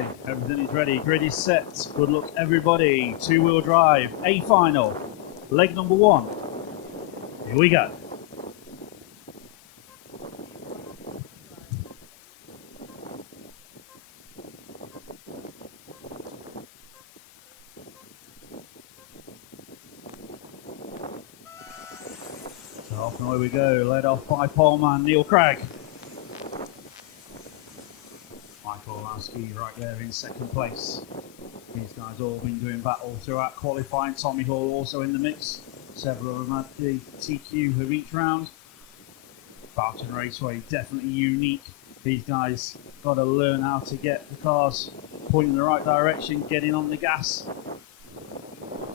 Okay, everything is ready. Grid is set. Good luck, everybody. Two-wheel drive, A final, leg number 1. Here we go. So off and away we go. Led off by poleman Neil Craig. Right there in second place. These guys all been doing battle throughout qualifying. Tommy Hall also in the mix. Several of them had the TQ of each round. Boughton Raceway definitely unique. These guys got to learn how to get the cars pointing in the right direction, getting on the gas.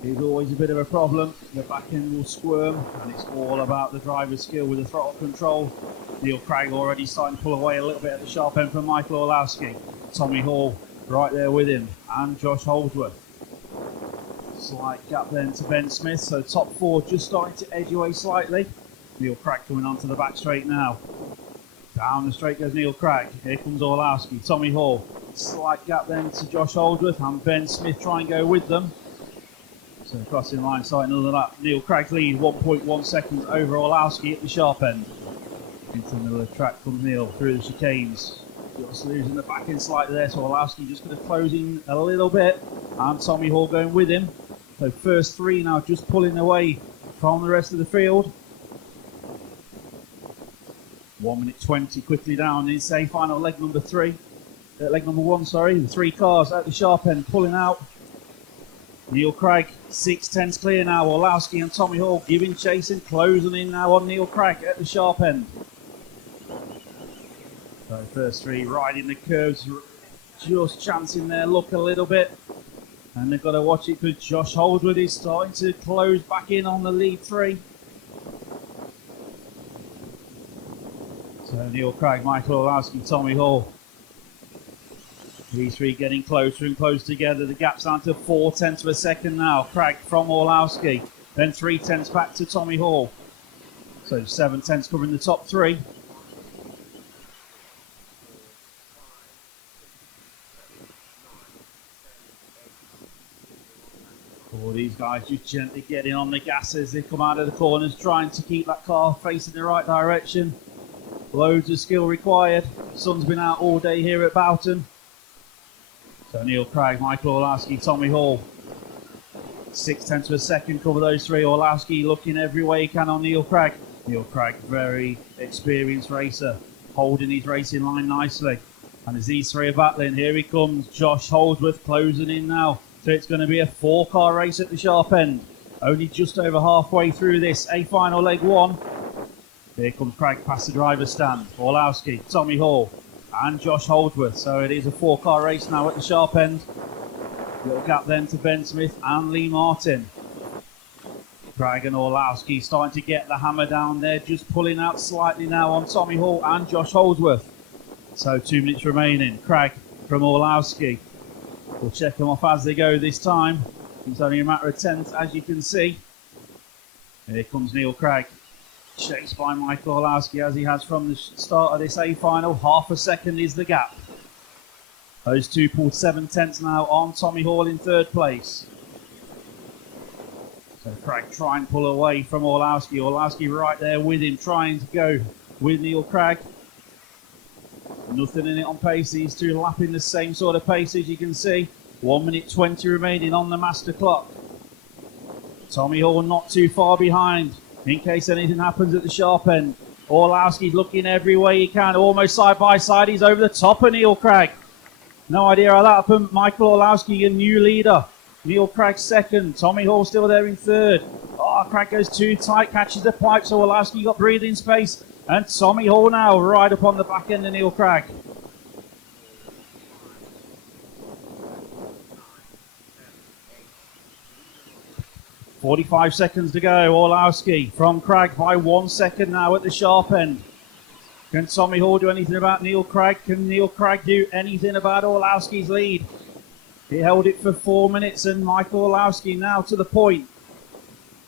It's always a bit of a problem. The back end will squirm, and it's all about the driver's skill with the throttle control. Neil Craig already starting to pull away a little bit at the sharp end from Michael Orlowski. Tommy Hall right there with him, and Josh Holdsworth. Slight gap then to Ben Smith, so top 4 just starting to edge away slightly. Neil Craig coming onto the back straight now. Down the straight goes Neil Craig. Here comes Orlowski. Tommy Hall. Slight gap then to Josh Holdsworth, and Ben Smith try and go with them. So crossing line, starting another lap. Neil Craig's lead, 1.1 seconds over Orlowski at the sharp end. Into the middle of the track comes Neil through the chicanes. Just losing the back end slightly there, so Orlowski just going to close in a little bit, and Tommy Hall going with him. So first 3 now just pulling away from the rest of the field. 1 minute 20 quickly down. It's a final leg number 1, sorry. The 3 cars at the sharp end pulling out. Neil Craig, 6/10 clear now. Orlowski and Tommy Hall giving chase and closing in now on Neil Craig at the sharp end. So first 3 riding the curves, just chancing their luck a little bit. And they've got to watch it because Josh Holdsworth is starting to close back in on the lead 3. So Neil Craig, Michael Orlowski, Tommy Hall. These 3 getting closer and closer together. The gap's down to 4/10 of a second now. Craig from Orlowski. Then 3/10 back to Tommy Hall. So 7/10 covering the top 3. All these guys just gently getting on the gas as they come out of the corners, trying to keep that car facing the right direction. Loads of skill required. Sun's been out all day here at Boughton. So Neil Craig, Michael Orlowski, Tommy Hall. 6/10 of a second cover those 3. Orlowski looking every way he can on Neil Craig. Neil Craig, very experienced racer, holding his racing line nicely. And as these 3 are battling, here he comes, Josh Holdsworth closing in now. So it's going to be a 4-car race at the sharp end. Only just over halfway through this, a final leg 1. Here comes Craig past the driver's stand. Orlowski, Tommy Hall, and Josh Holdsworth. So it is a 4-car race now at the sharp end. Little gap then to Ben Smith and Lee Martin. Craig and Orlowski starting to get the hammer down there, just pulling out slightly now on Tommy Hall and Josh Holdsworth. So 2 minutes remaining. Craig from Orlowski. We'll check them off as they go this time. It's only a matter of 10th, as you can see. Here comes Neil Craig. Chased by Michael Orlowski as he has from the start of this A final. Half a second is the gap. Those 2 pulled 7/10 now on Tommy Hall in 3rd place. So Craig trying to pull away from Orlowski. Orlowski right there with him, trying to go with Neil Craig. Nothing in it on pace. These 2 lapping the same sort of pace as you can see. 1 minute 20 remaining on the master clock. Tommy Hall not too far behind in case anything happens at the sharp end. Orlowski's looking every way he can, almost side by side. He's over the top of Neil Craig. No idea how that happened. Michael Orlowski, a new leader. Neil Craig 2nd. Tommy Hall still there in 3rd. Oh, Craig goes too tight, catches the pipe, so Orlowski got breathing space. And Tommy Hall now right up on the back end of Neil Craig. .45 seconds to go. Orlowski from Craig by 1 second now at the sharp end. Can Tommy Hall do anything about Neil Craig? Can Neil Craig do anything about Orlowski's lead? He held it for 4 minutes, and Michael Orlowski now to the point.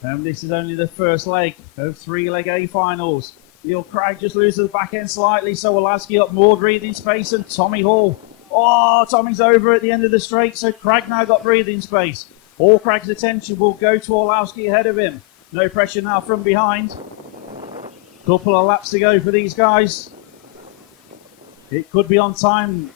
And this is only the first leg of 3-leg A finals. Neil Craig just loses the back end slightly, so Orlowski up more breathing space, and Tommy Hall Oh, Tommy's over at the end of the straight, so Cragg now got breathing space. All Cragg's attention will go to Orlowski ahead of him. No pressure now from behind. Couple of laps to go for these guys. It could be on time.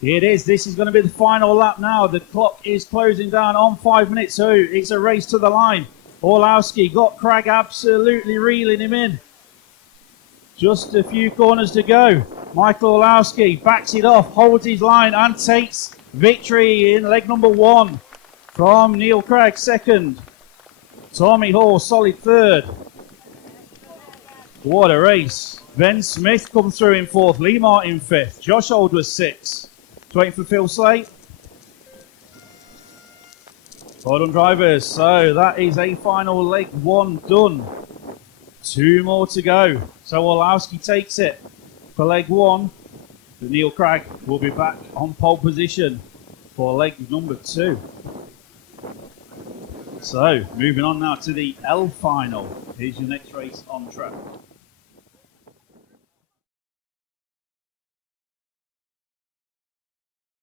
It is. This is going to be the final lap now. The clock is closing down on 5 minutes, so it's a race to the line. Orlowski got Cragg absolutely reeling him in. Just a few corners to go. Michael Orlowski backs it off, holds his line and takes victory in leg number 1 from Neil Cragg second. Tommy Hall solid third. What a race. Ben Smith comes through in 4th, Lee Martin 5th, Josh Old was 6th. Waiting for Phil Slate. Well done, drivers. So that is a final leg 1 done. 2 more to go. So Orlowski takes it for leg 1. But Neil Cragg will be back on pole position for leg number 2. So moving on now to the L final. Here's your next race on track.